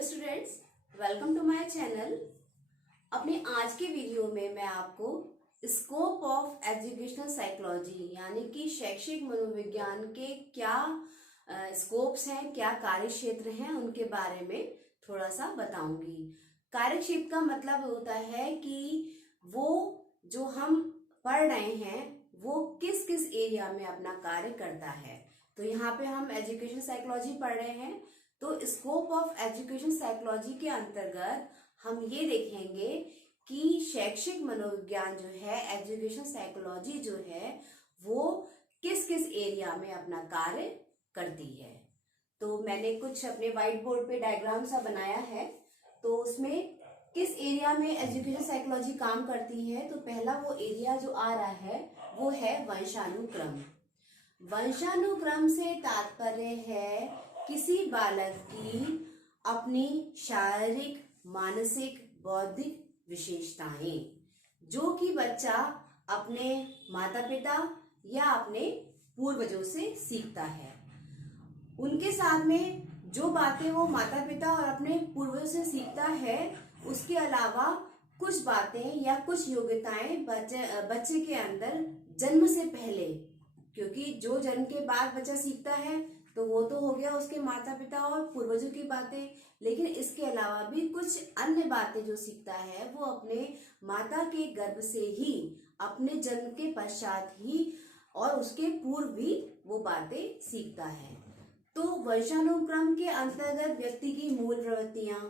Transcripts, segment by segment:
Hello students, welcome to my channel. अपने आज के वीडियो में मैं आपको स्कोप ऑफ एजुकेशनल साइकोलॉजी यानी कि शैक्षिक मनोविज्ञान के क्या स्कोप्स हैं, क्या कार्य क्षेत्र हैं, उनके बारे में थोड़ा सा बताऊंगी। कार्य क्षेत्र का मतलब होता है कि वो जो हम पढ़ रहे हैं वो किस किस एरिया में अपना कार्य करता है। तो यहाँ पे हम एजुकेशन साइकोलॉजी पढ़ रहे हैं, तो स्कोप ऑफ एजुकेशन साइकोलॉजी के अंतर्गत हम ये देखेंगे कि शैक्षिक मनोविज्ञान जो है, एजुकेशन साइकोलॉजी जो है, वो किस किस एरिया में अपना कार्य करती है। तो मैंने कुछ अपने व्हाइट बोर्ड पे डायग्राम सा बनाया है। तो उसमें किस एरिया में एजुकेशन साइकोलॉजी काम करती है, तो पहला वो एरिया जो आ रहा है वो है वंशानुक्रम। वंशानुक्रम से तात्पर्य है किसी बालक की अपनी शारीरिक, मानसिक, बौद्धिक विशेषताएं जो कि बच्चा अपने माता पिता या अपने पूर्वजों से सीखता है। उनके साथ में जो बातें वो माता पिता और अपने पूर्वजों से सीखता है, उसके अलावा कुछ बातें या कुछ योग्यताएं बच्चे के अंदर जन्म से पहले, क्योंकि जो जन्म के बाद बच्चा सीखता है तो वो तो हो गया उसके माता पिता और पूर्वजों की बातें, लेकिन इसके अलावा भी कुछ अन्य बातें जो सीखता है वो अपने माता के गर्भ से ही, अपने जन्म के पश्चात ही और उसके पूर्व भी वो बातें सीखता है। तो वंशानुक्रम के अंतर्गत व्यक्ति की मूल प्रवृत्तियां,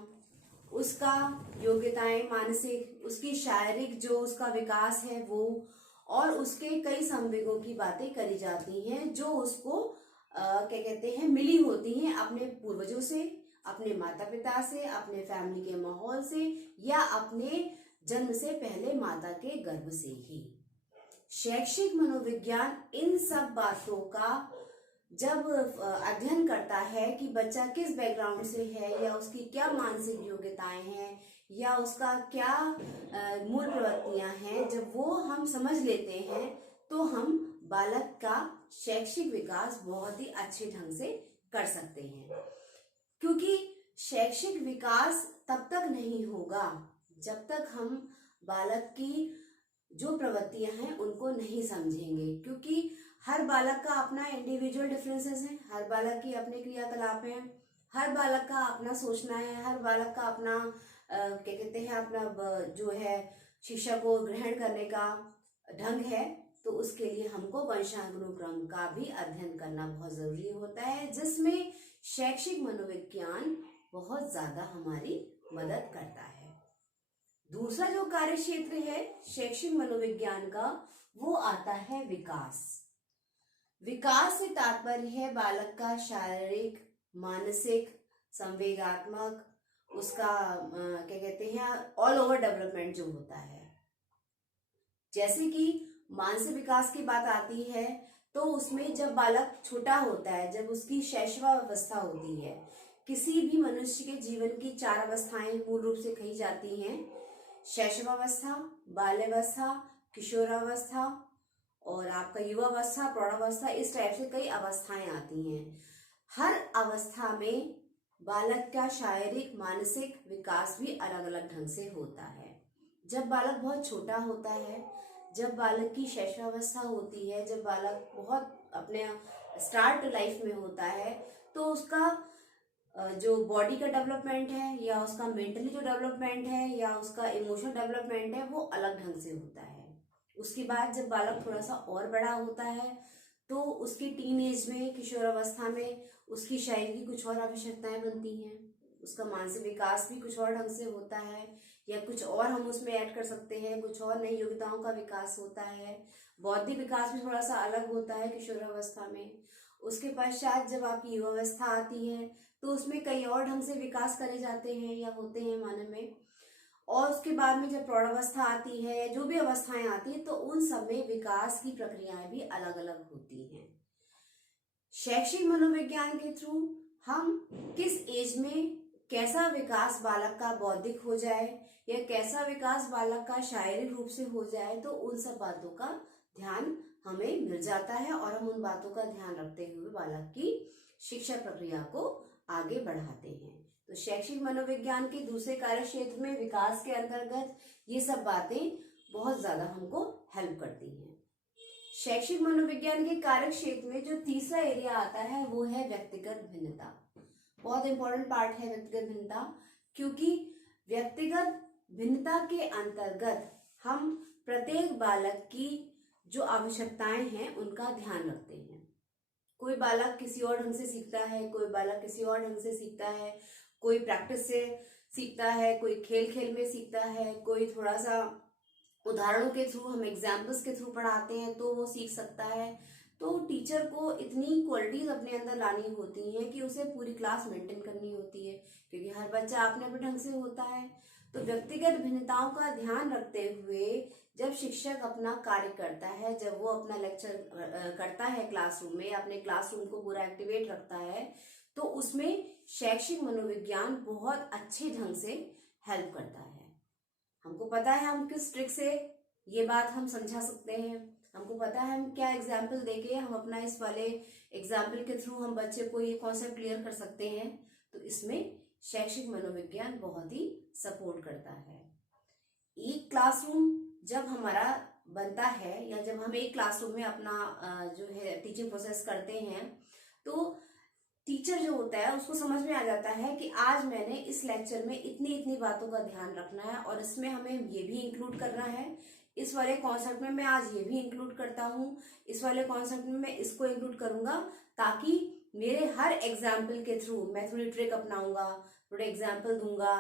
उसका योग्यताएं, मानसिक, उसकी शारीरिक जो उसका विकास है वो, और उसके कई संवेगों की बातें करी जाती हैं जो उसको क्या कहते हैं, मिली होती हैं अपने पूर्वजों से, अपने माता पिता से, अपने फैमिली के माहौल से या अपने जन्म से पहले माता के गर्भ से ही। शैक्षिक मनोविज्ञान इन सब बातों का जब अध्ययन करता है कि बच्चा किस बैकग्राउंड से है या उसकी क्या मानसिक योग्यताएं हैं या उसका क्या मूल प्रवृत्तियां हैं, जब वो हम समझ लेते हैं तो हम बालक का शैक्षिक विकास बहुत ही अच्छे ढंग से कर सकते हैं। क्योंकि शैक्षिक विकास तब तक नहीं होगा जब तक हम बालक की जो प्रवृत्तियां हैं उनको नहीं समझेंगे, क्योंकि हर बालक का अपना इंडिविजुअल डिफरेंसेस है, हर बालक की अपने क्रियाकलाप हैं, हर बालक का अपना सोचना है, हर बालक का अपना क्या कहते हैं, अपना जो है शिक्षा को ग्रहण करने का ढंग है। तो उसके लिए हमको वंशानुक्रम का भी अध्ययन करना बहुत जरूरी होता है, जिसमें शैक्षिक मनोविज्ञान बहुत ज्यादा हमारी मदद करता है। दूसरा जो कार्य क्षेत्र है शैक्षिक मनोविज्ञान का, वो आता है विकास। विकास से तात्पर्य है बालक का शारीरिक, मानसिक, संवेगात्मक, उसका क्या कहते हैं, ऑल ओवर डेवलपमेंट जो होता है। जैसे कि मानसिक विकास की बात आती है तो उसमें जब बालक छोटा होता है, जब उसकी शैशवावस्था होती है, किसी भी मनुष्य के जीवन की 4 अवस्थाएं मूल रूप से कही जाती हैं: शैशवावस्था, बाल्यावस्था, किशोरावस्था और आपका युवावस्था, प्रौढ़ावस्था। इस टाइप से कई अवस्थाएं आती हैं। हर अवस्था में बालक का शारीरिक, मानसिक विकास भी अलग अलग ढंग से होता है। जब बालक बहुत छोटा होता है, जब बालक की शैशवावस्था होती है, जब बालक बहुत अपने स्टार्ट लाइफ में होता है, तो उसका जो बॉडी का डेवलपमेंट है या उसका मेंटली जो डेवलपमेंट है या उसका इमोशनल डेवलपमेंट है वो अलग ढंग से होता है। उसके बाद जब बालक थोड़ा सा और बड़ा होता है तो उसकी टीन एज में, किशोरावस्था में उसकी शारीरिक की कुछ और आवश्यकताएं बनती हैं, उसका मानसिक विकास भी कुछ और ढंग से होता है या कुछ और हम उसमें ऐड कर सकते हैं, कुछ और नई योग्यताओं का विकास होता है। बौद्धिक विकास भी थोड़ा सा अलग होता है किशोरावस्था में। उसके पश्चात जब आपकी युवावस्था आती है तो उसमें कई और ढंग से विकास करे जाते हैं या होते हैं मानव में। और उसके बाद में जब प्रौढ़ावस्था आती है, जो भी अवस्थाएं आती हैं, तो उन सब में विकास की प्रक्रियाएं भी अलग अलग होती हैं। शैक्षिक मनोविज्ञान के थ्रू हम किस एज में कैसा विकास बालक का बौद्धिक हो जाए या कैसा विकास बालक का शारीरिक रूप से हो जाए, तो उन सब बातों का ध्यान हमें मिल जाता है और हम उन बातों का ध्यान रखते हुए बालक की शिक्षा प्रक्रिया को आगे बढ़ाते हैं। तो शैक्षिक मनोविज्ञान के दूसरे कार्य क्षेत्र में विकास के अंतर्गत ये सब बातें बहुत ज्यादा हमको हेल्प करती हैं। शैक्षिक मनोविज्ञान के कार्य क्षेत्र में जो तीसरा एरिया आता है वो है व्यक्तिगत भिन्नता। बहुत इंपॉर्टेंट पार्ट है व्यक्तिगत भिन्नता, क्योंकि व्यक्तिगत भिन्नता के अंतर्गत हम प्रत्येक बालक की जो आवश्यकताएं हैं उनका ध्यान रखते हैं। कोई बालक किसी और ढंग से सीखता है, कोई बालक किसी और ढंग से सीखता है, कोई प्रैक्टिस से सीखता है, कोई खेल खेल में सीखता है, कोई थोड़ा सा उदाहरणों के थ्रू, हम एग्जाम्पल्स के थ्रू पढ़ाते हैं तो वो सीख सकता है। तो टीचर को इतनी क्वालिटीज अपने अंदर लानी होती हैं कि उसे पूरी क्लास मेंटेन करनी होती है, क्योंकि हर बच्चा अपने अपने ढंग से होता है। तो व्यक्तिगत भिन्नताओं का ध्यान रखते हुए जब शिक्षक अपना कार्य करता है, जब वो अपना लेक्चर करता है क्लासरूम में, अपने क्लासरूम को पूरा एक्टिवेट रखता है, तो उसमें शैक्षिक मनोविज्ञान बहुत अच्छे ढंग से हेल्प करता है। हमको पता है हम किस ट्रिक से ये बात हम समझा सकते हैं, हमको पता है हम क्या एग्जाम्पल देके हम अपना इस वाले एग्जाम्पल के थ्रू हम बच्चे को ये कॉन्सेप्ट क्लियर कर सकते हैं। तो इसमें शैक्षिक मनोविज्ञान बहुत ही सपोर्ट करता है। एक क्लासरूम जब हमारा बनता है या जब हम एक क्लासरूम में अपना जो है टीचिंग प्रोसेस करते हैं, तो टीचर जो होता है उसको समझ में आ जाता है कि आज मैंने इस लेक्चर में इतनी इतनी बातों का ध्यान रखना है और इसमें हमें ये भी इंक्लूड करना है, इस वाले कॉन्सेप्ट में मैं आज ये भी इंक्लूड करता हूँ, इस वाले कॉन्सेप्ट में मैं इसको इंक्लूड करूंगा, ताकि मेरे हर एग्जाम्पल के थ्रू मैं थोड़ी ट्रिक अपनाऊंगा, थोड़े एग्जाम्पल दूंगा,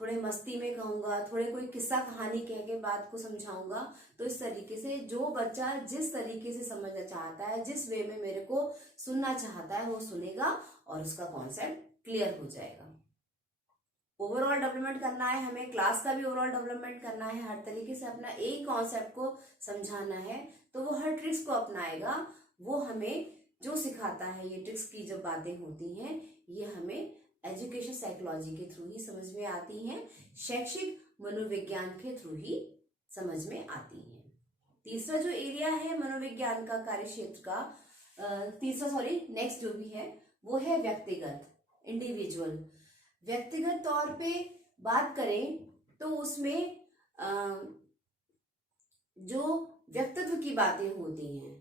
थोड़े मस्ती में कहूंगा, थोड़े कोई किस्सा कहानी कह के बात को समझाऊंगा। तो इस तरीके से जो बच्चा जिस तरीके से समझना चाहता है, जिस वे में मेरे को सुनना चाहता है, वो सुनेगा और उसका कॉन्सेप्ट क्लियर हो जाएगा। ओवरऑल डेवलपमेंट करना है हमें, क्लास का भी ओवरऑल डेवलपमेंट करना है, हर तरीके से अपना एक कॉन्सेप्ट को समझाना है, तो वो हर ट्रिक्स को अपनाएगा। वो हमें जो सिखाता है, ये ट्रिक्स की जो बातें होती हैं ये हमें एजुकेशन साइकोलॉजी के थ्रू ही समझ में आती हैं, शैक्षिक मनोविज्ञान के थ्रू ही समझ में आती हैं। तीसरा जो एरिया है मनोविज्ञान का कार्य क्षेत्र का नेक्स्ट जो भी है वो है व्यक्तिगत, इंडिविजुअल। व्यक्तिगत तौर पे बात करें तो उसमें जो व्यक्तित्व की बातें होती हैं,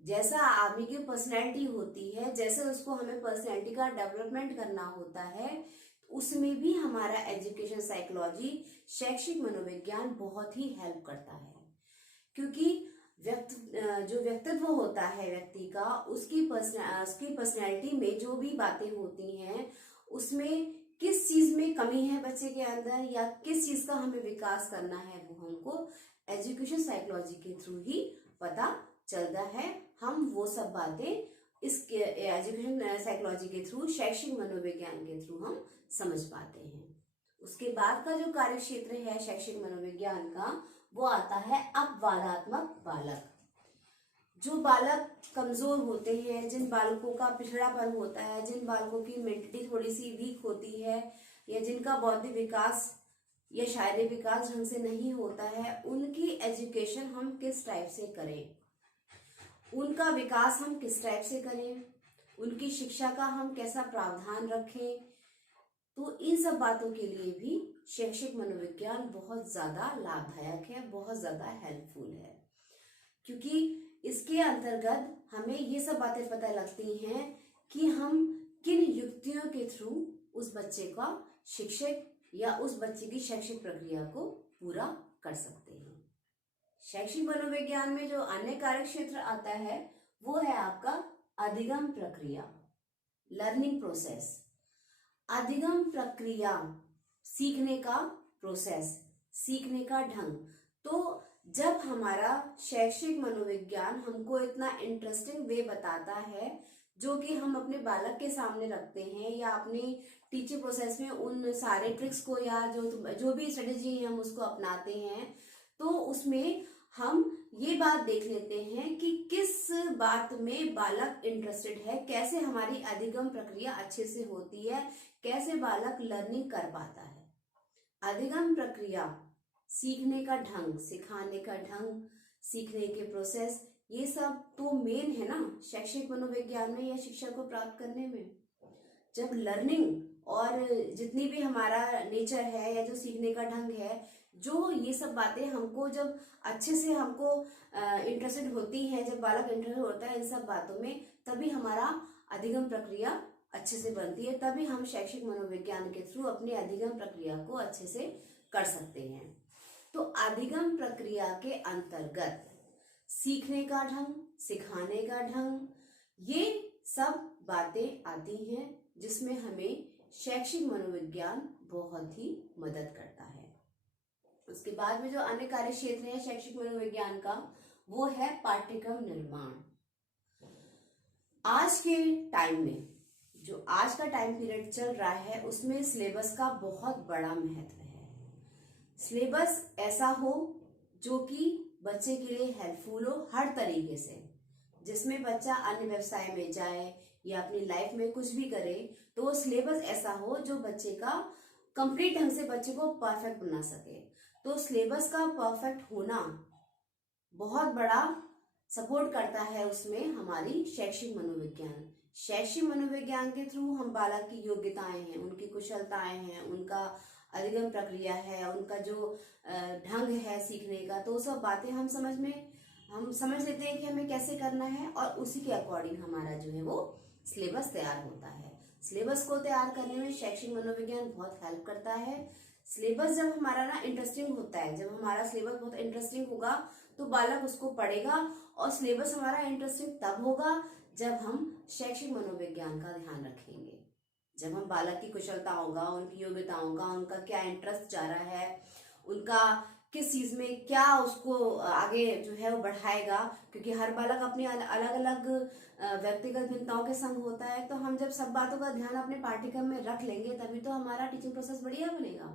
जैसा आदमी की पर्सनैलिटी होती है, जैसे उसको हमें पर्सनैलिटी का डेवलपमेंट करना होता है, उसमें भी हमारा एजुकेशन साइकोलॉजी, शैक्षिक मनोविज्ञान बहुत ही हेल्प करता है। क्योंकि जो व्यक्तित्व होता है व्यक्ति का, उसकी पर्सनैलिटी में जो भी बातें होती हैं, उसमें किस चीज में कमी है बच्चे के अंदर या किस चीज का हमें विकास करना है, वो हमको एजुकेशन साइकोलॉजी के थ्रू ही पता चलता है। हम वो सब बातें इस एजुकेशन साइकोलॉजी के थ्रू, शैक्षिक मनोविज्ञान के थ्रू हम समझ पाते हैं। उसके बाद का जो कार्य क्षेत्र है शैक्षिक मनोविज्ञान का, वो आता है अपवादात्मक बालक। जो बालक कमजोर होते हैं, जिन बालकों का पिछड़ापन होता है, जिन बालकों की मेंटलिटी थोड़ी सी वीक होती है, या जिनका बौद्धिक विकास या शारीरिक विकास ढंग से नहीं होता है, उनकी एजुकेशन हम किस टाइप से करें, उनका विकास हम किस टाइप से करें, उनकी शिक्षा का हम कैसा प्रावधान रखें, तो इन सब बातों के लिए भी शैक्षिक मनोविज्ञान बहुत ज्यादा लाभदायक है, बहुत ज्यादा हेल्पफुल है। क्योंकि इसके अंतर्गत हमें ये सब बातें पता लगती हैं कि हम किन युक्तियों के थ्रू उस बच्चे का शिक्षक या उस बच्चे की शैक्षिक प्रक्रिया को पूरा कर सकते हैं। शैक्षिक मनोविज्ञान में जो अन्य कार्य क्षेत्र आता है वो है आपका अधिगम प्रक्रिया, लर्निंग प्रोसेस। अधिगम प्रक्रिया, सीखने का प्रोसेस, सीखने का ढंग। तो जब हमारा शैक्षिक मनोविज्ञान हमको इतना इंटरेस्टिंग वे बताता है, जो कि हम अपने बालक के सामने रखते हैं या अपने टीचिंग प्रोसेस में उन सारे ट्रिक्स को या जो भी स्ट्रेटेजी हम उसको अपनाते हैं, तो उसमें हम ये बात देख लेते हैं कि किस बात में बालक इंटरेस्टेड है, कैसे हमारी अधिगम प्रक्रिया अच्छे से होती है, कैसे बालक लर्निंग कर पाता है। अधिगम प्रक्रिया, सीखने का ढंग, सिखाने का ढंग, सीखने के प्रोसेस, ये सब तो मेन है ना शैक्षिक मनोविज्ञान में या शिक्षा को प्राप्त करने में। जब लर्निंग और जितनी भी हमारा नेचर है या जो सीखने का ढंग है, जो ये सब बातें हमको जब अच्छे से हमको इंटरेस्टेड होती हैं, जब बालक इंटरेस्टेड होता है इन सब बातों में, तभी हमारा अधिगम प्रक्रिया अच्छे से बनती है, तभी हम शैक्षिक मनोविज्ञान के थ्रू अपनी अधिगम प्रक्रिया को अच्छे से कर सकते हैं। तो अधिगम प्रक्रिया के अंतर्गत सीखने का ढंग, सिखाने का ढंग, ये सब बातें आती हैं जिसमें हमें शैक्षिक मनोविज्ञान बहुत ही मदद करता है। उसके बाद में जो अन्य कार्य क्षेत्र है शैक्षिक मनोविज्ञान का, वो है पाठ्यक्रम निर्माण। आज के टाइम में जो आज का टाइम पीरियड चल रहा है उसमें सिलेबस का बहुत बड़ा महत्व है। सिलेबस ऐसा हो जो कि बच्चे के लिए हेल्पफुल हो हर तरीके से, जिसमें बच्चा अन्य व्यवसाय में जाए या अपनी लाइफ में कुछ भी करे तो वो सिलेबस ऐसा हो जो बच्चे का कंप्लीट ढंग से बच्चे को परफेक्ट बना सके। तो सिलेबस का परफेक्ट होना बहुत बड़ा सपोर्ट करता है उसमें हमारी शैक्षिक मनोविज्ञान। शैक्षिक मनोविज्ञान के थ्रू हम बालक की योग्यताएं हैं, उनकी कुशलताएं हैं, उनका अधिगम प्रक्रिया है, उनका जो ढंग है सीखने का, तो सब बातें हम समझ लेते हैं कि हमें कैसे करना है, और उसी के अकॉर्डिंग हमारा जो है वो सिलेबस तैयार होता है। सिलेबस को तैयार करने में शैक्षिक मनोविज्ञान बहुत हेल्प करता है। सिलेबस जब हमारा ना इंटरेस्टिंग होता है, जब हमारा सिलेबस बहुत इंटरेस्टिंग होगा तो बालक उसको पढ़ेगा, और सिलेबस हमारा इंटरेस्टिंग तब होगा जब हम शैक्षिक मनोविज्ञान का ध्यान रखेंगे। जब हम बालक की कुशलताओं का, उनकी योग्यताओं का, उनका क्या इंटरेस्ट जा रहा है, उनका किस चीज में क्या उसको आगे जो है वो बढ़ाएगा, क्योंकि हर बालक अपनी अलग अलग व्यक्तिगत भिन्नताओं के संग होता है। तो हम जब सब बातों का ध्यान अपने पाठ्यक्रम में रख लेंगे तभी तो हमारा टीचिंग प्रोसेस बढ़िया बनेगा।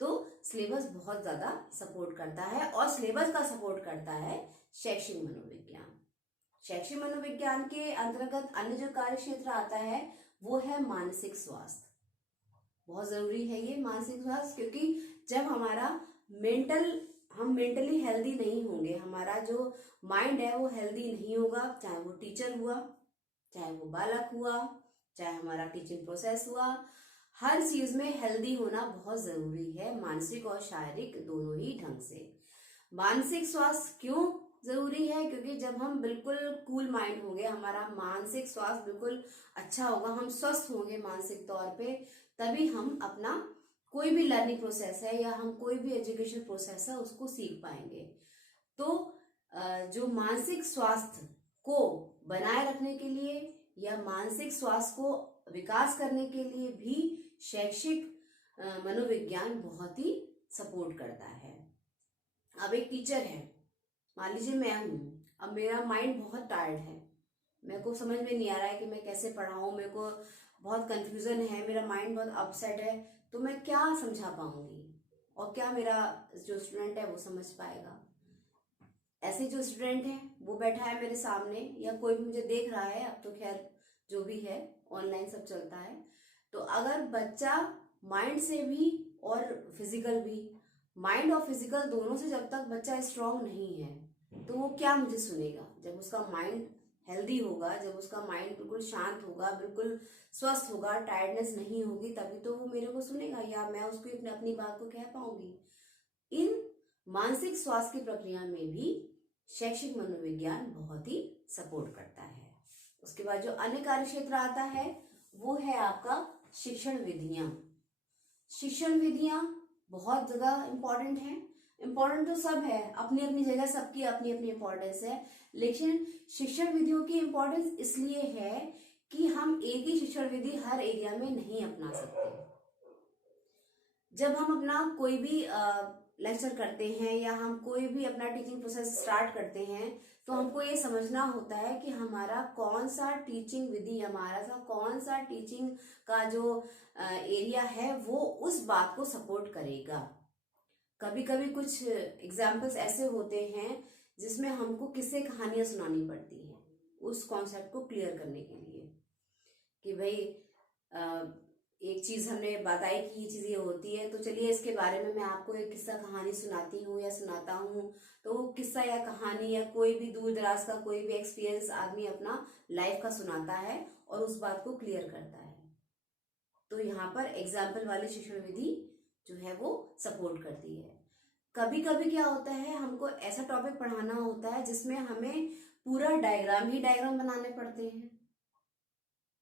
तो सिलेबस बहुत ज्यादा सपोर्ट करता है, और सिलेबस का सपोर्ट करता है शैक्षिक मनोविज्ञान। शैक्षिक मनोविज्ञान के अंतर्गत अन्य जो कार्य क्षेत्र आता है वो है मानसिक स्वास्थ्य। बहुत जरूरी है ये मानसिक स्वास्थ्य, क्योंकि जब हमारा हम मेंटली हेल्दी नहीं होंगे, हमारा जो माइंड है वो हेल्दी नहीं होगा, चाहे वो टीचर हुआ, चाहे वो बालक हुआ, चाहे हमारा टीचिंग प्रोसेस हुआ, हर चीज में हेल्दी होना बहुत जरूरी है, मानसिक और शारीरिक दोनों ही ढंग से। मानसिक स्वास्थ्य क्यों जरूरी है? क्योंकि जब हम बिल्कुल कूल माइंड होंगे, हमारा मानसिक स्वास्थ्य बिल्कुल अच्छा होगा, हम स्वस्थ होंगे मानसिक तौर पे, तभी हम अपना कोई भी लर्निंग प्रोसेस है या हम कोई भी एजुकेशन प्रोसेस है उसको सीख पाएंगे। तो जो मानसिक स्वास्थ्य को बनाए रखने के लिए या मानसिक स्वास्थ्य को विकास करने के लिए भी शैक्षिक मनोविज्ञान बहुत ही सपोर्ट करता है। अब एक टीचर है, मान लीजिए मैं हूं, अब मेरा माइंड बहुत टायर्ड है, मेरे को समझ में नहीं आ रहा है कि मैं कैसे पढ़ाऊं, मेरे को बहुत कंफ्यूजन है, मेरा माइंड बहुत अपसेट है, तो मैं क्या समझा पाऊंगी और क्या मेरा जो स्टूडेंट है वो समझ पाएगा? ऐसे जो स्टूडेंट है वो बैठा है मेरे सामने, या कोई भी मुझे देख रहा है, अब तो खैर जो भी है ऑनलाइन सब चलता है, तो अगर बच्चा माइंड से भी और फिजिकल भी, माइंड और फिजिकल दोनों से जब तक बच्चा स्ट्रांग नहीं है तो वो क्या मुझे सुनेगा? जब उसका माइंड हेल्दी होगा, जब उसका माइंड बिल्कुल शांत होगा, बिल्कुल स्वस्थ होगा, टायर्डनेस नहीं होगी, तभी तो वो मेरे को सुनेगा या मैं उसको अपनी बात को कह पाऊंगी। इन मानसिक स्वास्थ्य की प्रक्रिया में भी शैक्षिक मनोविज्ञान बहुत ही सपोर्ट करता है। उसके बाद जो अन्य कार्य क्षेत्र आता है वो है आपका शिक्षण विधियां। शिक्षण विधियां बहुत ज्यादा इम्पोर्टेंट है। इम्पोर्टेंट तो सब है, अपनी अपनी जगह सबकी अपनी अपनी इम्पोर्टेंस है, लेकिन शिक्षण विधियों की इम्पोर्टेंस इसलिए है कि हम एक ही शिक्षण विधि हर एरिया में नहीं अपना सकते। जब हम अपना कोई भी लेक्चर करते हैं या हम कोई भी अपना टीचिंग प्रोसेस स्टार्ट करते हैं तो हमको ये समझना होता है कि हमारा कौन सा टीचिंग विधि, हमारा सा कौन सा टीचिंग का जो एरिया है वो उस बात को सपोर्ट करेगा। कभी कभी कुछ एग्जाम्पल्स ऐसे होते हैं जिसमें हमको किस्से कहानियां सुनानी पड़ती हैं उस कॉन्सेप्ट को क्लियर करने के लिए, कि भाई एक चीज हमने बताई कि ये चीज ये होती है, तो चलिए इसके बारे में मैं आपको एक किस्सा कहानी सुनाती हूँ या सुनाता हूँ। तो वो किस्सा या कहानी या कोई भी दूर दराज का कोई भी एक्सपीरियंस आदमी अपना लाइफ का सुनाता है और उस बात को क्लियर करता है। तो यहाँ पर एग्जाम्पल वाली शिक्षण विधि जो है वो सपोर्ट करती है। कभी कभी क्या होता है, हमको ऐसा टॉपिक पढ़ाना होता है जिसमें हमें पूरा डायग्राम बनाने पड़ते हैं।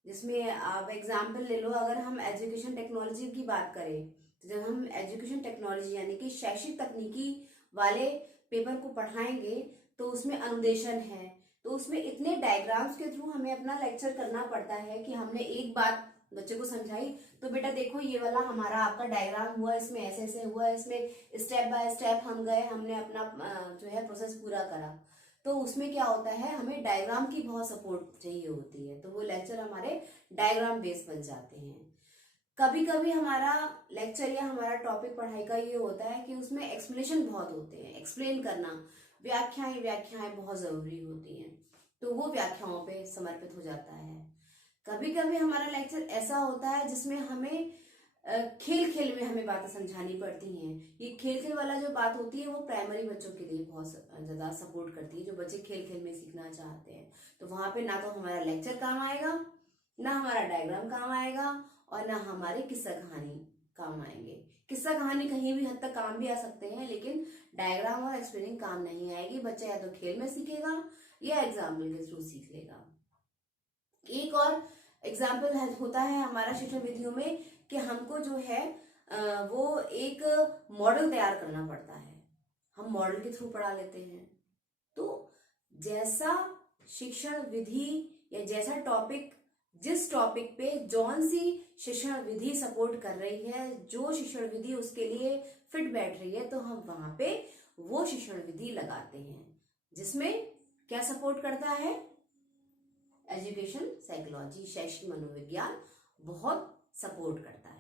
जिसमें आप एग्जाम्पल ले लो, अगर हम एजुकेशन टेक्नोलॉजी की बात करें तो जब हम एजुकेशन टेक्नोलॉजी यानी कि शैक्षिक तकनीकी वाले पेपर को पढ़ाएंगे तो उसमें अनुदेशन है, तो उसमें इतने डायग्राम्स के थ्रू हमें अपना लेक्चर करना पड़ता है कि हमने एक बात बच्चे को समझाई तो बेटा देखो ये वाला हमारा आपका डायग्राम हुआ, इसमें ऐसे ऐसे हुआ, इसमें स्टेप बाय स्टेप हम गए, हमने अपना जो है प्रोसेस पूरा करा। तो उसमें क्या होता है, हमें डायग्राम की बहुत सपोर्ट चाहिए होती है, तो वो लेक्चर हमारे डायग्राम बेस बन जाते हैं। कभी कभी हमारा लेक्चर या हमारा टॉपिक पढ़ाई का ये होता है कि उसमें एक्सप्लेनेशन बहुत होते हैं, एक्सप्लेन करना, व्याख्याएं बहुत जरूरी होती हैं, तो वो व्याख्याओं पे समर्पित हो जाता है। कभी कभी हमारा लेक्चर ऐसा होता है जिसमें हमें खेल खेल में हमें बातें समझानी पड़ती हैं। ये खेल खेल वाला जो बात होती है वो प्राइमरी बच्चों के लिए बहुत ज्यादा सपोर्ट करती है, जो बच्चे खेल खेल में सीखना चाहते हैं। तो वहां पे ना तो हमारा लेक्चर काम आएगा, ना हमारा डायग्राम काम आएगा, और ना हमारे किस्सा कहानी काम आएंगे। किस्सा कहानी कहीं भी हद तक काम भी आ सकते हैं, लेकिन डायग्राम और एक्सप्लेनिंग काम नहीं आएगी। बच्चा या तो खेल में सीखेगा या एग्जाम्पल के थ्रू सीख लेगा। एक और एग्जाम्पल होता है हमारा शिक्षण विधियों में कि हमको जो है वो एक मॉडल तैयार करना पड़ता है, हम मॉडल के थ्रू पढ़ा लेते हैं। तो जैसा शिक्षण विधि या जैसा टॉपिक, जिस टॉपिक पे जौन सी शिक्षण विधि सपोर्ट कर रही है, जो शिक्षण विधि उसके लिए फिट बैठ रही है, तो हम वहां पे वो शिक्षण विधि लगाते हैं जिसमें क्या सपोर्ट करता है, एजुकेशन साइकोलॉजी, शैक्षिक मनोविज्ञान बहुत सपोर्ट करता है।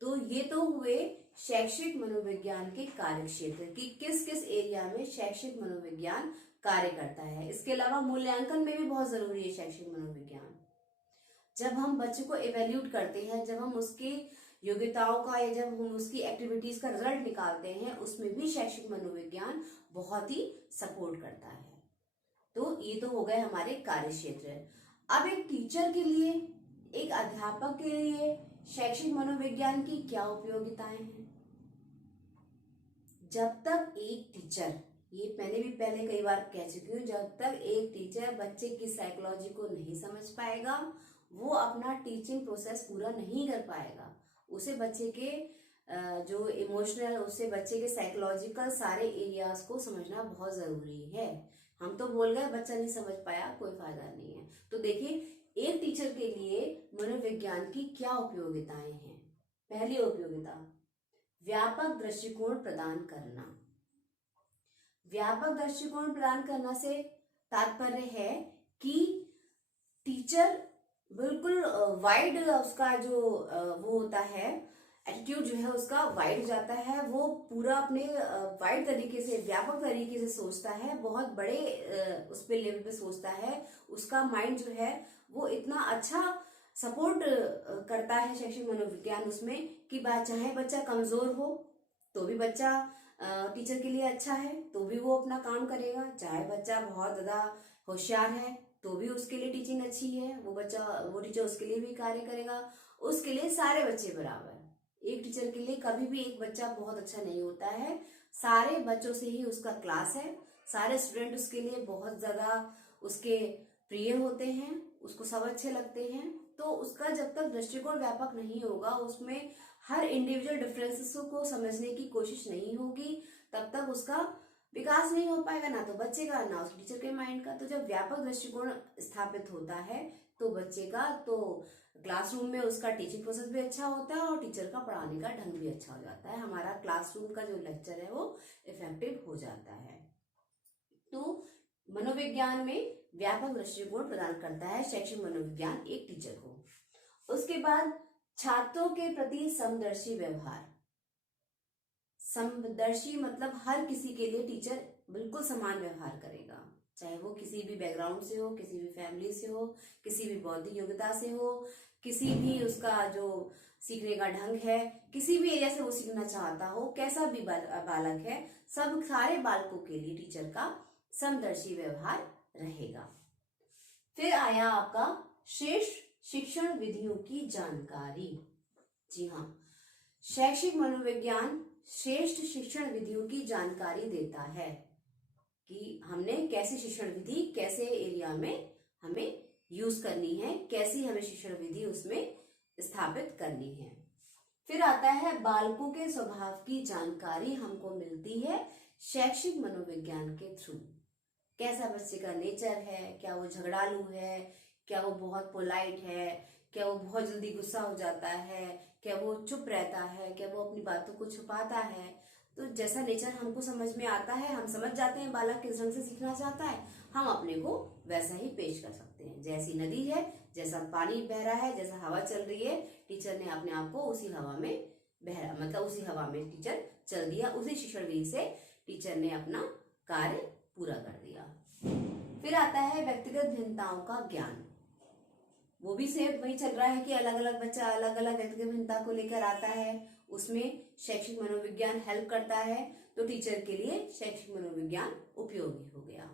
तो ये तो हुए शैक्षिक मनोविज्ञान के कार्य क्षेत्र की किस किस एरिया में शैक्षिक मनोविज्ञान कार्य करता है। इसके अलावा मूल्यांकन में भी बहुत जरूरी है शैक्षिक मनोविज्ञान। जब हम बच्चे को इवेल्यूट करते हैं, जब हम उसकी योग्यताओं का या जब हम उसकी एक्टिविटीज का रिजल्ट निकालते हैं, उसमें भी शैक्षिक मनोविज्ञान बहुत ही सपोर्ट करता है। तो ये तो हो गए हमारे कार्य क्षेत्र। अब एक टीचर के लिए, एक अध्यापक के लिए शैक्षिक मनोविज्ञान की क्या उपयोगिताएं हैं। जब तक एक टीचर, ये मैंने भी पहले कई बार कह चुकी हूँ, जब तक एक टीचर बच्चे की साइकोलॉजी को नहीं समझ पाएगा, वो अपना टीचिंग प्रोसेस पूरा नहीं कर पाएगा। उसे बच्चे के जो इमोशनल, उससे बच्चे के साइकोलॉजिकल सारे एरियाज को समझना बहुत जरूरी है। हम तो बोल गए, बच्चा नहीं समझ पाया, कोई फायदा नहीं है। तो देखिए, एक टीचर के लिए मनोविज्ञान की क्या उपयोगिताएं हैं। पहली उपयोगिता, व्यापक दृष्टिकोण प्रदान करना। व्यापक दृष्टिकोण प्रदान करना से तात्पर्य है कि टीचर बिल्कुल वाइड, उसका जो वो होता है एटीट्यूड जो है उसका वाइड हो जाता है। वो पूरा अपने वाइड तरीके से, व्यापक तरीके से सोचता है, बहुत बड़े उस पे लेवल पे सोचता है। उसका माइंड जो है वो इतना अच्छा सपोर्ट करता है शैक्षिक मनोविज्ञान उसमें कि चाहे बच्चा कमजोर हो तो भी बच्चा टीचर के लिए अच्छा है, तो भी वो अपना काम करेगा। चाहे बच्चा बहुत ज्यादा होशियार है तो भी उसके लिए टीचिंग अच्छी है, वो टीचर उसके लिए भी कार्य करेगा। उसके लिए सारे बच्चे बराबर। एक टीचर के लिए कभी भी एक बच्चा बहुत अच्छा नहीं होता है, सारे बच्चों से ही उसका क्लास है, सारे स्टूडेंट उसके लिए बहुत ज्यादा उसके प्रिय होते हैं, उसको सब अच्छे लगते हैं। तो उसका जब तक दृष्टिकोण व्यापक नहीं होगा, उसमें हर इंडिविजुअल डिफरेंसेस को समझने की कोशिश नहीं होगी, तब तक उसका विकास नहीं हो पाएगा, ना तो बच्चे का ना उस टीचर के माइंड का। तो जब व्यापक दृष्टिकोण स्थापित होता है तो बच्चे का तो क्लासरूम में उसका टीचिंग प्रोसेस भी अच्छा होता है और टीचर का पढ़ाने का ढंग भी अच्छा हो जाता है। हमारा क्लासरूम का जो लेक्चर है वो इफेक्टिव हो जाता है। तो मनोविज्ञान में व्यापक दृष्टिकोण प्रदान करता है शैक्षिक मनोविज्ञान एक टीचर को। उसके बाद छात्रों के प्रति समदर्शी व्यवहार। समदर्शी मतलब हर किसी के लिए टीचर बिल्कुल समान व्यवहार करेगा, चाहे वो किसी भी बैकग्राउंड से हो, किसी भी फैमिली से हो, किसी भी बौद्धिक योग्यता से हो, किसी भी उसका जो सीखने का ढंग है, किसी भी एरिया से वो सीखना चाहता हो, कैसा भी बालक है, सब सारे बालकों के लिए टीचर का समदर्शी व्यवहार रहेगा। फिर आया आपका श्रेष्ठ शिक्षण विधियों की जानकारी। जी हाँ, शैक्षिक मनोविज्ञान श्रेष्ठ शिक्षण विधियों की जानकारी देता है कि हमने कैसी शिक्षण विधि कैसे एरिया में हमें यूज करनी है, कैसी हमें शिक्षण विधि उसमें स्थापित करनी है। फिर आता है बालकों के स्वभाव की जानकारी हमको मिलती है शैक्षिक मनोविज्ञान के थ्रू। कैसा बच्चे का नेचर है, क्या वो झगड़ालू है, क्या वो बहुत पोलाइट है, क्या वो बहुत जल्दी गुस्सा हो जाता है, क्या वो चुप रहता है, क्या वो अपनी बातों को छुपाता है। तो जैसा नेचर हमको समझ में आता है, हम समझ जाते हैं बालक किस ढंग से सीखना चाहता है, हम अपने को वैसा ही पेश कर सकते हैं। जैसी नदी है, जैसा पानी बह रहा है, जैसा हवा चल रही है, टीचर ने अपने आप को उसी हवा में मतलब उसी हवा में टीचर चल दिया, उसी शिक्षण विधि से टीचर ने अपना कार्य पूरा कर दिया। फिर आता है व्यक्तिगत भिन्नताओं का ज्ञान। वो भी सेम वही चल रहा है कि अलग अलग बच्चा अलग अलग व्यक्तिगत भिन्नता को लेकर आता है, उसमें शैक्षिक मनोविज्ञान हेल्प करता है, तो टीचर के लिए शैक्षिक मनोविज्ञान उपयोगी हो गया।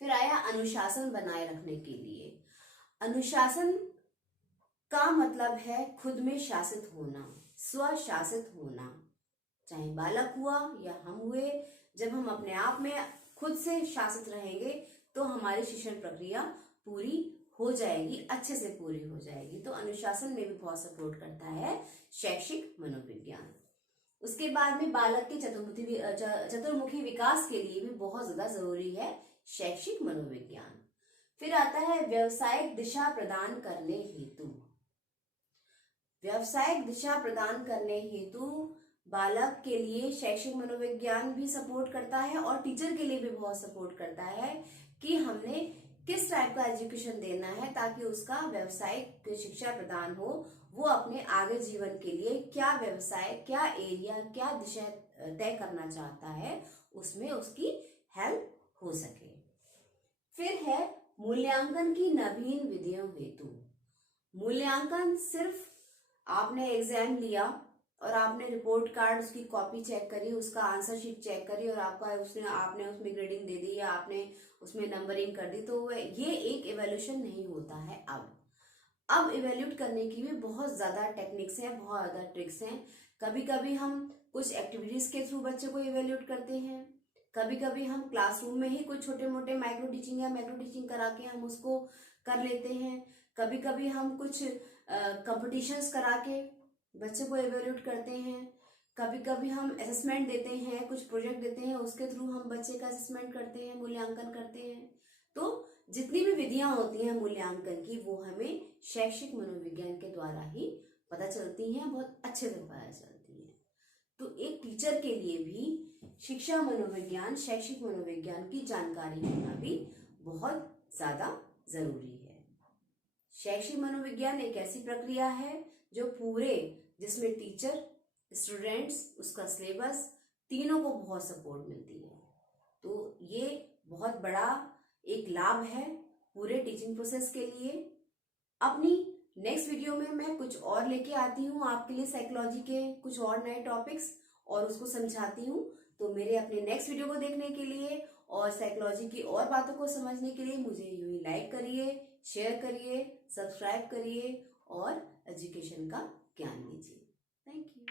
फिर आया अनुशासन बनाए रखने के लिए। अनुशासन का मतलब है खुद में शासित होना, स्वशासित होना। चाहे बालक हुआ या हम हुए, जब हम अपने आप में खुद से शासित रहेंगे तो हमारी शिक्षण प्रक्रिया पूरी हो जाएगी, अच्छे से पूरी हो जाएगी। तो अनुशासन में भी बहुत सपोर्ट करता है शैक्षिक मनोविज्ञान। उसके बाद में बालक के चतुर्मुखी विकास के लिए भी बहुत ज्यादा जरूरी है शैक्षिक मनोविज्ञान। फिर आता है व्यवसायिक दिशा प्रदान करने हेतु। व्यवसायिक दिशा प्रदान करने हेतु बालक के लिए शैक्षिक मनोविज्ञान भी सपोर्ट करता है और टीचर के लिए भी बहुत सपोर्ट करता है कि हमने किस टाइप का एजुकेशन देना है ताकि उसका व्यवसायिक शिक्षा प्रदान हो, वो अपने आगे जीवन के लिए क्या व्यवसाय, क्या एरिया, क्या दिशा तय करना चाहता है, उसमें उसकी हेल्प हो सके। फिर है मूल्यांकन की नवीन विधियों हेतु। मूल्यांकन सिर्फ आपने एग्जाम लिया और आपने रिपोर्ट कार्ड उसकी कॉपी चेक करी, उसका आंसर शीट चेक करी और आपने उसमें ग्रेडिंग दे दी या आपने उसमें नंबरिंग कर दी, तो ये एक इवैल्यूएशन नहीं होता है। अब इवैल्यूएट करने की भी बहुत ज्यादा टेक्निक्स हैं, बहुत ज्यादा ट्रिक्स हैं। कभी कभी हम कुछ एक्टिविटीज के थ्रू बच्चे को इवैल्यूएट करते हैं, कभी कभी हम क्लासरूम में ही कुछ छोटे मोटे माइक्रो टीचिंग या मैक्रो टीचिंग करा के हम उसको कर लेते हैं, कभी कभी हम कुछ कंपटीशंस करा के बच्चे को इवैल्यूएट करते हैं, कभी कभी हम असेसमेंट देते हैं, कुछ प्रोजेक्ट देते हैं, उसके थ्रू हम बच्चे का असेसमेंट करते हैं, मूल्यांकन करते हैं। तो जितनी भी विधियां होती हैं मूल्यांकन की, वो हमें शैक्षिक मनोविज्ञान के द्वारा ही पता चलती हैं, बहुत अच्छे से पता चलती हैं। तो एक टीचर के लिए भी शिक्षा मनोविज्ञान, शैक्षिक मनोविज्ञान की जानकारी होना भी बहुत ज्यादा जरूरी है। शैक्षिक मनोविज्ञान एक ऐसी प्रक्रिया है जो जिसमें टीचर, स्टूडेंट्स, उसका सिलेबस, तीनों को बहुत सपोर्ट मिलती है। तो ये बहुत बड़ा एक लाभ है पूरे टीचिंग प्रोसेस के लिए। अपनी नेक्स्ट वीडियो में मैं कुछ और लेके आती हूँ आपके लिए, साइकोलॉजी के कुछ और नए टॉपिक्स, और उसको समझाती हूँ। तो मेरे अपने नेक्स्ट वीडियो को देखने के लिए और साइकोलॉजी की और बातों को समझने के लिए मुझे यूं ही लाइक करिए, शेयर करिए, सब्सक्राइब करिए और एजुकेशन का ज्ञान लीजिए। Thank you.